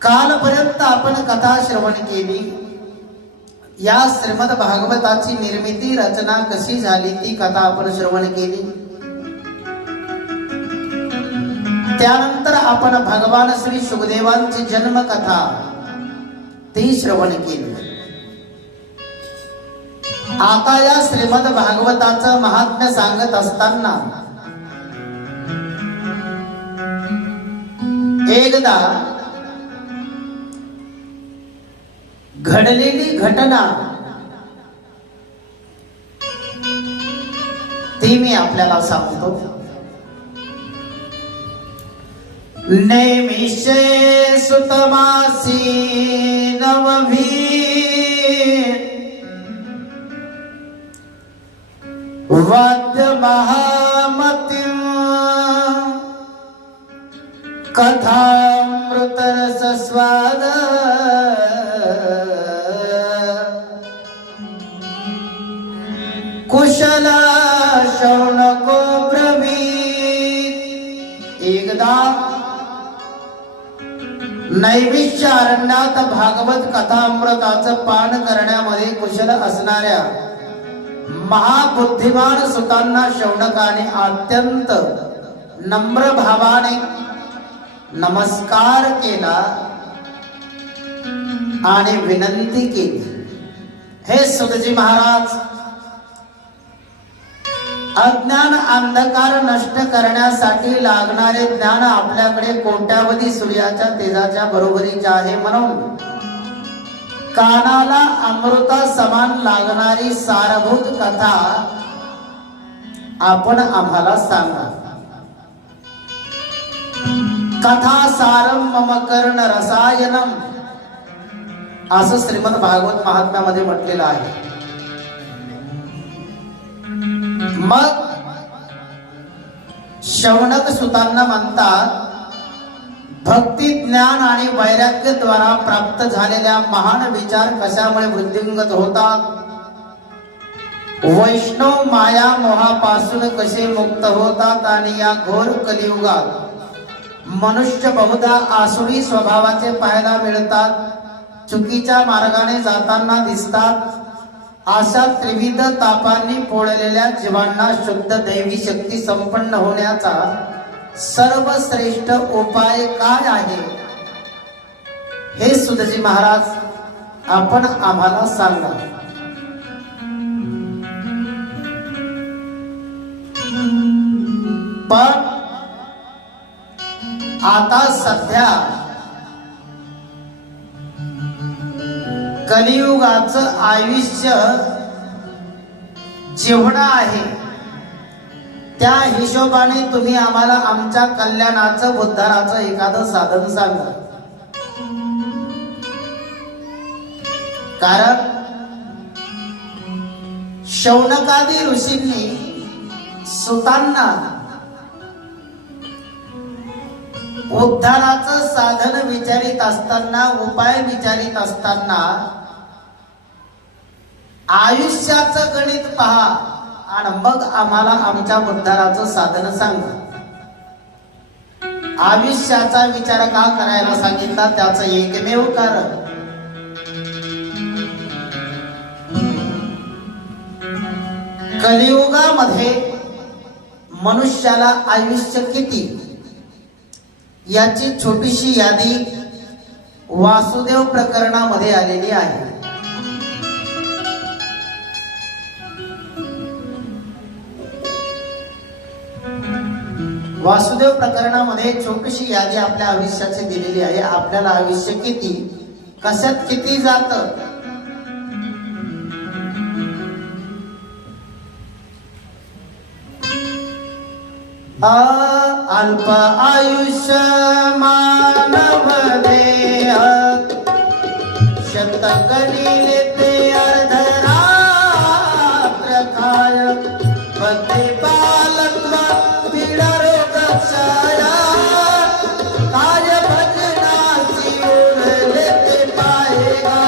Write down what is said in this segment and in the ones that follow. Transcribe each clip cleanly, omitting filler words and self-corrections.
कालपर्यंत आपण कथा श्रवण केली. या श्रीमद भागवताची निर्मिती रचना कशी झाली ती कथा आपण श्रवण केली. त्यानंतर आपण भगवान श्री शुकदेवांची जन्मकथा ती श्रवण केली. आता या श्रीमद भागवताचं महात्म्य सांगत असताना एकदा घडलेली घटना ती मी आपल्याला सांगतो. नेमिषे सुतमासी नवभी वाद्य महामती कथामृत रस स्वाद कुशल शौनको ब्रवीत. एकदा नैमिष्य अरण्यात भागवत कथामृताचं पान करण्यामध्ये कुशल असणाऱ्या महाबुद्धिमान सुतांना शौनकाने अत्यंत नम्र भावाने नमस्कार केला आणि विनंती केली. हे सुतजी महाराज, अज्ञान अंधकार नष्ट करण्यासाठी लागणारे ज्ञान आपल्याकडे कोट्यावधी सूर्याच्या तेजाच्या बरोबरीचे आहे. म्हणून कानाला अमृता समान लागणारी सारभूत कथा आपण आम्हाला सांगा. कथा सारम मम कर्ण रसायनम असं श्रीमद भागवत महात्म्यामध्ये म्हटलेलं आहे. मग शौनक सुतांना म्हणतात, भक्ती ज्ञान आणि वैराग्य द्वारा प्राप्त झालेल्या महान विचार कशामुळे वृद्धिंगत होतात, वैष्णव माया मोहापासून कसे मुक्त होतात आणि या घोर कलियुगात मनुष्य बहुधा आसुरी स्वभावाचे पाहायला मिळतात, चुकीच्या मार्गाने जाताना दिसतात. अशा त्रिविध तापांनी पोळलेल्या जीवांना शुद्ध दैवी शक्ती संपन्न होण्याचा सर्वश्रेष्ठ उपाय काय आहे, हे सुतजी महाराज आपण आम्हाला सांगा. पण आता सध्या कलियुगाचं आयुष्य जेवढं आहे त्या हिशोबाने तुम्ही आम्हाला आमच्या कल्याणाचं उद्धाराचं एखादं साधन सांगा. कारण शौनकादी ऋषींनी सुतांना उद्धाराचं साधन विचारित असताना, उपाय विचारित असताना आयुष्याचं गणित पहा आणि मग आम्हाला आमच्या उद्धाराचं साधन सांगा. आयुष्याचा विचार का करायला सांगितला त्याचं एकमेव कारण, कलियुगामध्ये मनुष्याला आयुष्य किती याची छोटीशी यादी वासुदेव प्रकरणामध्ये आलेली आहे. वासुदेव प्रकरणामध्ये छोटीशी यादी आपल्या आयुष्याची दिलेली आहे. आपल्याला आयुष्य किती, कशात किती जात, अल्प आयुष्य मानव देह शतकलीले ते अर्धरात्र खाय पते पालत्व पीडा रोग क्षया काय भजनाची ओढले ते पायगा.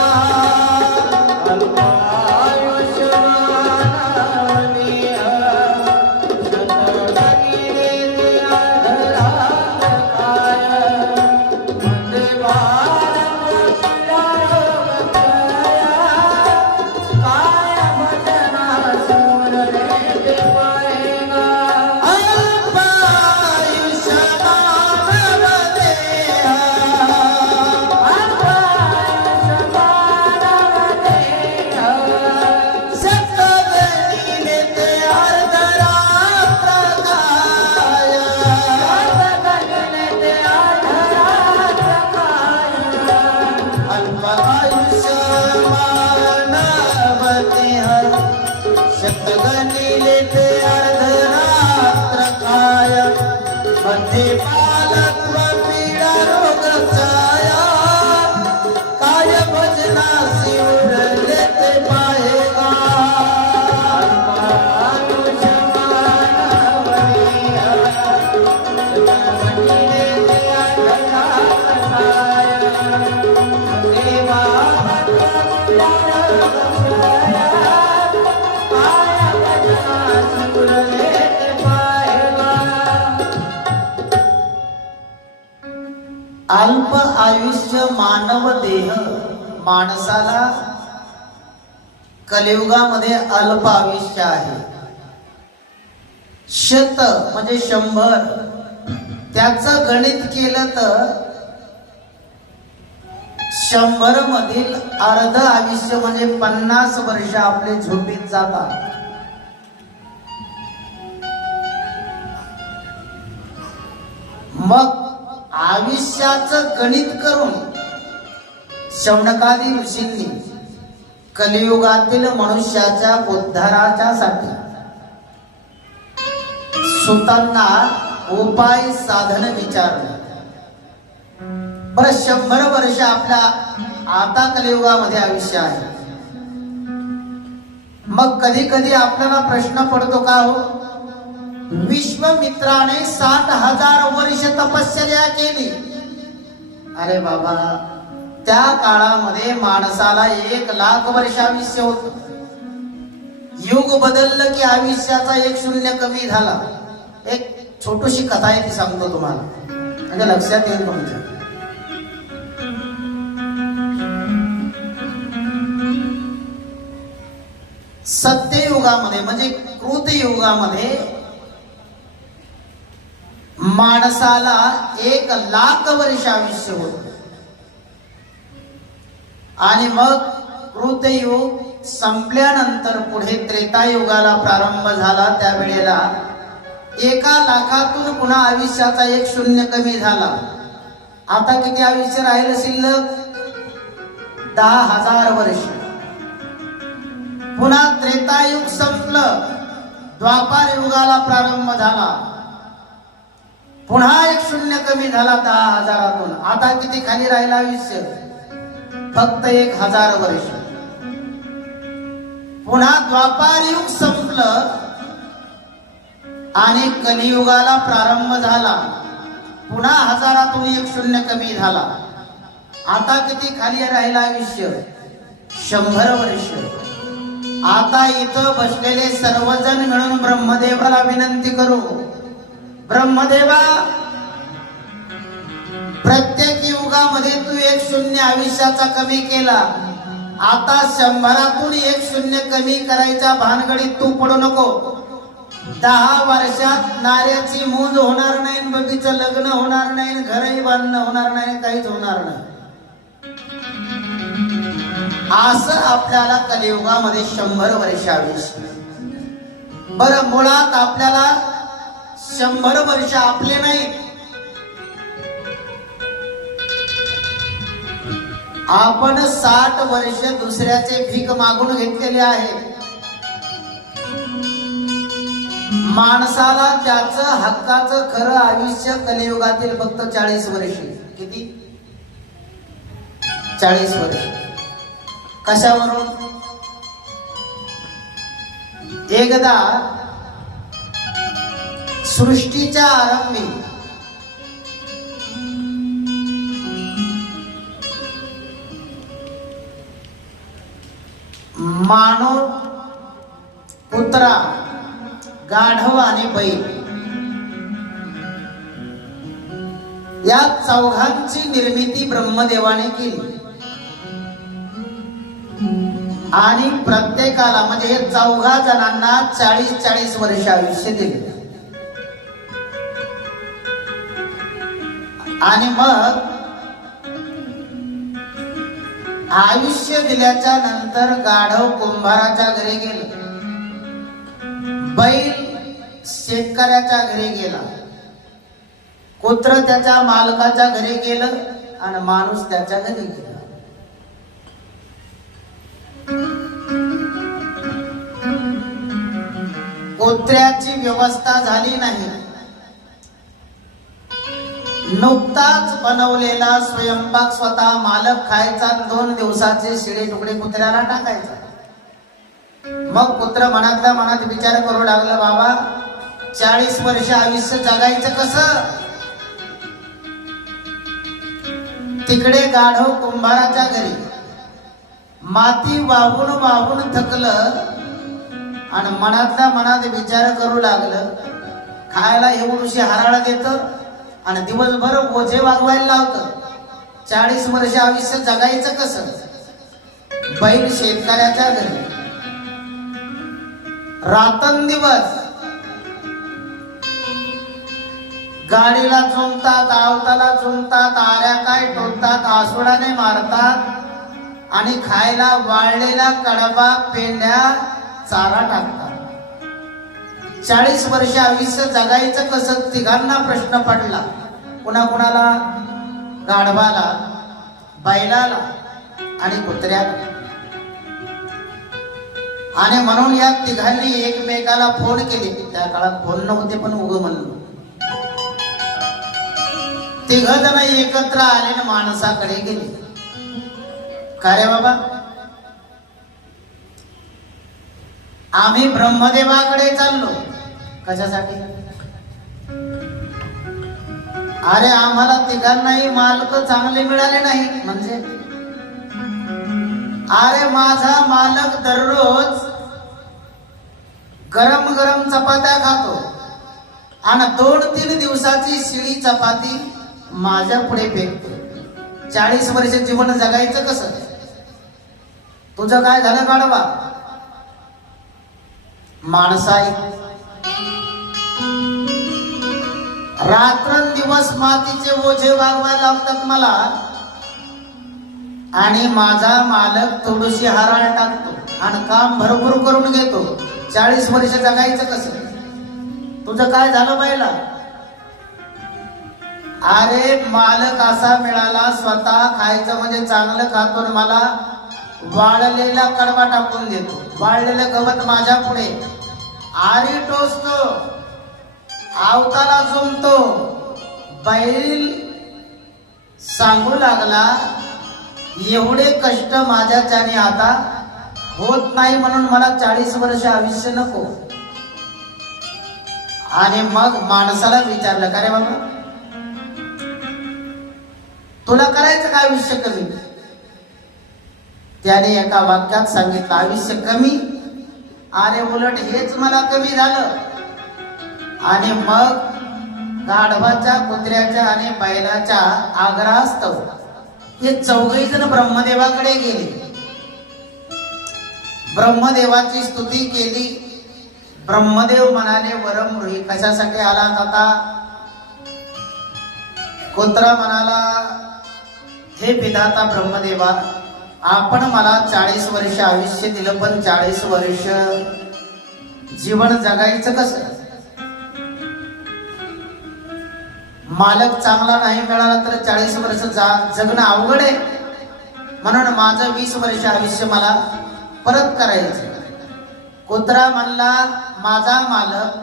अल्प आयुष्य मानव देह शतकलीले ते अर्धरात्र खाय पते आयुष्य मानव देह माणसाला कलियुगामध्ये अल्प आयुष्य आहे. शत म्हणजे 100, त्याचं गणित केलं तर 100 मधील अर्ध आयुष्य म्हणजे 50 वर्ष आपले झोपीत जातात. मग आयुष्याचं गणित करून शौनकादी ऋषींनी कलियुगातील मनुष्याच्या उद्धाराच्या साठी सुतांना उपाय साधन विचारले. बरं 100 वर्ष आपल्या आता कलियुगामध्ये आयुष्य आहे. मग कधी कधी आपल्याला प्रश्न पडतो का हो, विश्वामित्राने 60,000 वर्ष तपश्चर्या केली. अरे बाबा, त्या काळामध्ये माणसाला 1,00,000 वर्ष आयुष्य होत. युग बदललं की आयुष्याचा 1 शून्य कमी झाला. एक छोटीशी कथा आहे ती सांगतो तुम्हाला, म्हणजे लक्षात येईल तुमच्या. सत्ययुगामध्ये म्हणजे कृतयुगामध्ये माणसाला 1,00,000 वर्ष आयुष्य होत. आणि मग कृतयुग संपल्यानंतर पुढे त्रेतायुगाला प्रारंभ झाला. त्यावेळेला 1,00,000तून पुन्हा आयुष्याचा 1 शून्य कमी झाला. आता किती आयुष्य राहिलं शिल्लक? 10,000 वर्ष. पुन्हा त्रेतायुग संपलं, द्वापार युगाला प्रारंभ झाला. पुन्हा 1 शून्य कमी झाला 10,000तून. आता किती खाली राहिलं आयुष्य? फक्त 1,000 वर्ष. पुन्हा द्वापार युग संपलं आणि कलियुगाला प्रारंभ झाला. पुन्हा 1000तून 1 शून्य कमी झाला. आता किती खाली राहिलं आयुष्य? 100 वर्ष. आता इथं बसलेले सर्वजण मिळून ब्रह्मदेवाला विनंती करू, ब्रह्मदेवा, प्रत्येक युगामध्ये तू 1 शून्य आयुष्याचा कमी केला. आता 100तून 1 शून्य कमी करायच्या भानगडीत तू पडू नको. 10 वर्षात नाऱ्याची मूंज होणार नाही, बबीचं लग्न होणार नाही, घरही बांधणं होणार नाही, काहीच होणार नाही. असं आपल्याला कलियुगामध्ये 100 वर्ष आयुष्य. बरं, मुळात आपल्याला 100 वर्ष आपले नाही, आपण 60 वर्ष दुसऱ्याचे भीक मागून घेतलेले आहे. माणसाला त्याचं हक्काचं खरं आयुष्य कलियुगातील फक्त 40 वर्ष. किती? 40 वर्ष. कशावरून? एकदा सृष्टीच्या आरंभी मानव, कुत्रा, गाढव आणि बैल या चौघांची निर्मिती ब्रह्मदेवाने केली. आणि प्रत्येकाला म्हणजे हे 4 जणांना 40-40 वर्ष आयुष्य दिले. आणि मग आयुष्य दिल्याच्या नंतर गाढव कुंभाराच्या घरी गेलं, बैल शेतकऱ्याच्या घरी गेला, कुत्र त्याच्या मालकाच्या घरी गेलं आणि माणूस त्याच्या घरी गेला. कुत्र्याची व्यवस्था झाली नाही. नुकताच बनवलेला स्वयंपाक स्वतः मालक खायचा, 2 दिवसाचे शिळे तुकडे कुत्र्याला टाकायचा. मग कुत्र मनातल्या मनात विचार करू लागलं, बाबा 40 वर्ष आयुष्य जगायचं कसं? तिकडे गाढव कुंभाराच्या घरी माती वाहून वाहून थकलं आणि मनातल्या मनात विचार करू लागलं, खायला एवढीशी हराळ देतं आणि दिवसभर ओझे वागवायला लावतं. 40 वर्ष आयुष्य जगायचं कसं? बैल शेतकऱ्याच्या घरी रात्रंदिवस गाडीला झुंकतात, आवताला झुंकतात, आऱ्या काय टोचतात, आसुडाने मारतात आणि खायला वाळलेला कडबा, पेंड्या, चारा टाकतात. 40 वर्ष आयुष्य जगायचं कसं? तिघांना प्रश्न पडला. कुणाकुणाला? गाढवाला, बैलाला आणि कुत्र्याला. आणि म्हणून या तिघांनी एकमेकाला फोन केले. त्या काळात फोन नव्हते, पण उग म्हणलो. तिघ जण एकत्र आले ना माणसाकडे गेले. का रे बाबा? आम्ही ब्रह्मदेवाकडे चाललो. कशासाठी? अरे आम्हाला तिघांनाही मालक चांगले मिळाले नाही. म्हणजे अरे माझा मालक दररोज गरम गरम चपात्या खातो आणि 2-3 दिवसाची शिळी चपाती माझ्या पुढे फेकतो. 40 वर्ष जीवन जगायचं कसं? तुझं काय झालं गाढवा? माणसाई रात्रंदिवस मातीचे ओझे वागवायला लागतात मला, आणि माझा मालक थोडीशी हराळ टाकतो आणि काम भरपूर करून घेतो. 40 वर्ष जगायचं कसं? तुझं काय झालं बायला? अरे मालक असा मिळाला, स्वतः खायचं म्हणजे चांगलं खातो, मला वाळलेला कडवा टाकून देतो, वाळलेलं गवत माझ्या पुढे आरी टोचतो, आवताला झुमतो. बैल सांगू लागला, एवढे कष्ट माझ्याच्याने आता होत नाही, म्हणून मला 40 वर्ष आयुष्य नको. आणि मग माणसाला विचारलं, का रे बाबा तुला करायचं का आयुष्य कमी? त्याने एका वाक्यात सांगितलं, आयुष्य कमी? अरे उलट हेच मला कमी झालं. आणि मग गाढवाच्या, कुत्र्याच्या आणि बैलाच्या आग्रहास्तव हे 4घे जण ब्रह्मदेवाकडे गेले. ब्रह्मदेवाची स्तुती केली. ब्रह्मदेव म्हणाले, वरमृही कशासाठी आलात आता? कुत्रा म्हणाला, हे विधाता ब्रह्मदेवा, आपण मला 40 वर्ष आयुष्य दिलं, पण 40 वर्ष जीवन जगायचं कसं? मालक चांगला नाही मिळाला तर 40 वर्ष जगणं अवघड आहे, म्हणून माझं 20 वर्ष आयुष्य मला परत करायचं. कुत्रा म्हणला, माझा मालक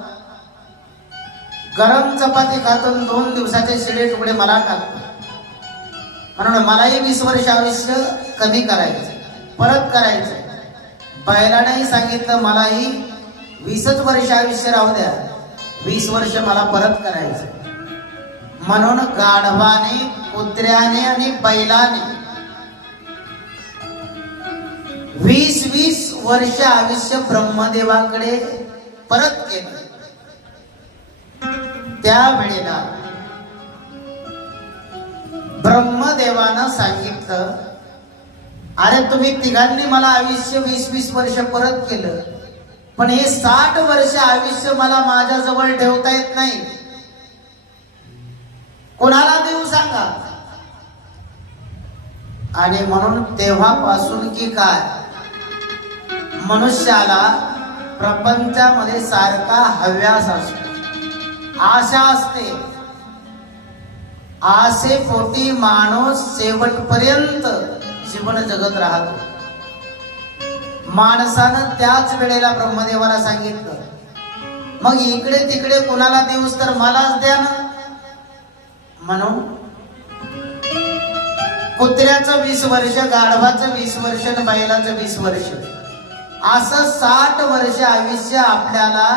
गरम चपाती खातून 2 दिवसाचे शिळे तुकडे मला टाकतो, म्हणून मलाही 20 वर्ष आयुष्य कमी करायचं, परत करायचं. बैलानेही सांगितलं, मलाही 20च वर्ष आयुष्य राहू द्या, 20 वर्ष मला परत करायचं. म्हणून गाढवाने, कुत्र्याने आणि बैलाने 20-20 वर्ष आयुष्य ब्रह्मदेवाकडे परत केलं. त्यावेळेला ब्रह्मदेवानं सांगितलं, अरे तुम्ही तिघांनी मला आयुष्य 20-20 वर्ष परत केलं, पण हे 60 वर्ष आयुष्य मला माझ्या जवळ ठेवता येत नाही. कोणाला देऊ सांगा? आणि म्हणून तेव्हापासून की काय, मनुष्याला प्रपंचामध्ये सारखा हव्यास असतो, आशा असते. आशेपोटी माणूस शेवटपर्यंत जीवन जगत राहतो. माणसानं त्याच वेळेला ब्रह्मदेवाला सांगितलं, मग इकडे तिकडे कोणाला देऊस तर मलाच द्या ना. म्हणून कुत्र्याचं 20 वर्ष, गाढवाचं 20 वर्ष आणि बैलाचं 20 वर्ष, असं 60 वर्ष आयुष्य आपल्याला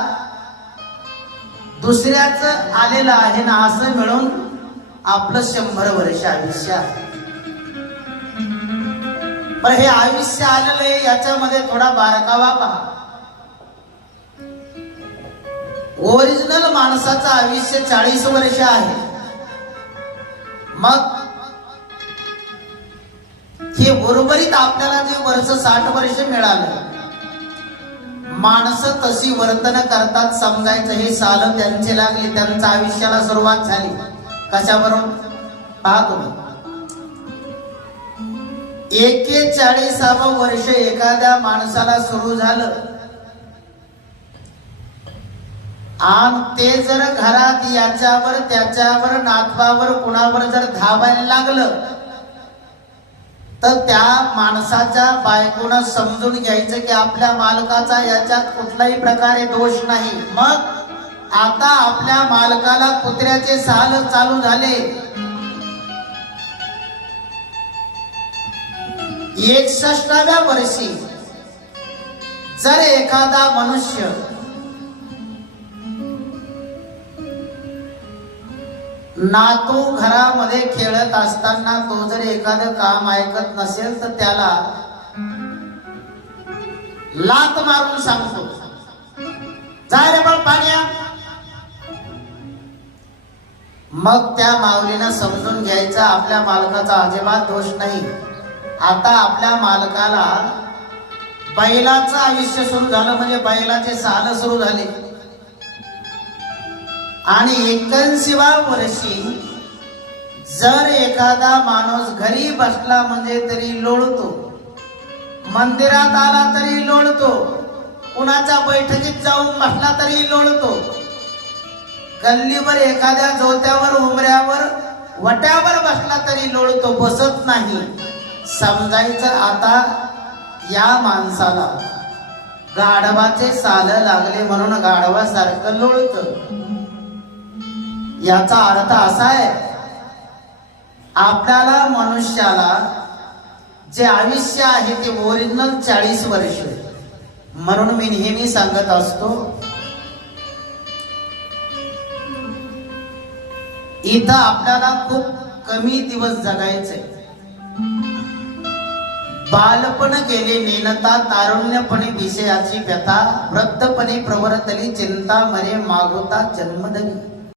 दुसऱ्याच आलेलं आहे ना, असं मिळून आपलं 100 वर्ष आयुष्य आहे. पण हे आयुष्य आलेलं आहे, याच्यामध्ये थोडा बारकावा पहा. ओरिजिनल माणसाचं आयुष्य 40 वर्ष आहे. मग हे उर्वरित आपल्याला जे वर्ष 60 वर्ष मिळालं, माणसं तशी वर्तन करतात समजायचं हे साल त्यांचे लागले, त्यांच्या आयुष्याला सुरुवात झाली कशावरून पाहतो. 41 वर्ष एखाद्या माणसाला सुरू झालं आणि ते जर घरात याच्यावर त्याच्यावर नातवावर कुणावर जर धावायला लागलं तर त्या माणसाच्या बायकोनं समजून घ्यायचं की आपल्या मालकाचा याच्यात कुठलाही प्रकारे दोष नाही. मग आता आपल्या मालकाला कुत्र्याचे साल चालू झाले. 61व्या वर्षी जर एखादा मनुष्य नातू घरामध्ये खेळत असताना तो जर एखादं काम ऐकत नसेल तर त्याला लात मारून सांगतो, जा रे बाळ पाणी आण. मग त्या माऊलीनं समजून घ्यायचा आपल्या मालकाचा अजिबात दोष नाही. आता आपल्या मालकाला बैलाचं आयुष्य सुरू झालं, म्हणजे बैलाचे साल सुरू झाले. आणि 81व्या वर्षी जर एखादा माणूस घरी बसला म्हणजे तरी लोळतो, मंदिरात आला तरी लोळतो, कुणाच्या बैठकीत जाऊन बसला तरी लोळतो, गल्लीवर एखाद्या जोत्यावर उमऱ्यावर वट्यावर बसला तरी लोळतो, बसत नाही. समजायचं आता या माणसाला गाढवाचे साल लागले म्हणून गाढवासारखं लोळतं. याचा अर्थ असा आहे, आपल्याला मनुष्याला जे आयुष्य आहे ते ओरिजिनल 40 वर्ष. म्हणून मी नेहमी सांगत असतो, इथं आपल्याला खूप कमी दिवस जगायचे. बालपण गेले नेनता, तारुण्यपणे विषयाची व्यथा, वृद्धपणे प्रवर्तली चिंता, मरे मागोता जन्मदली.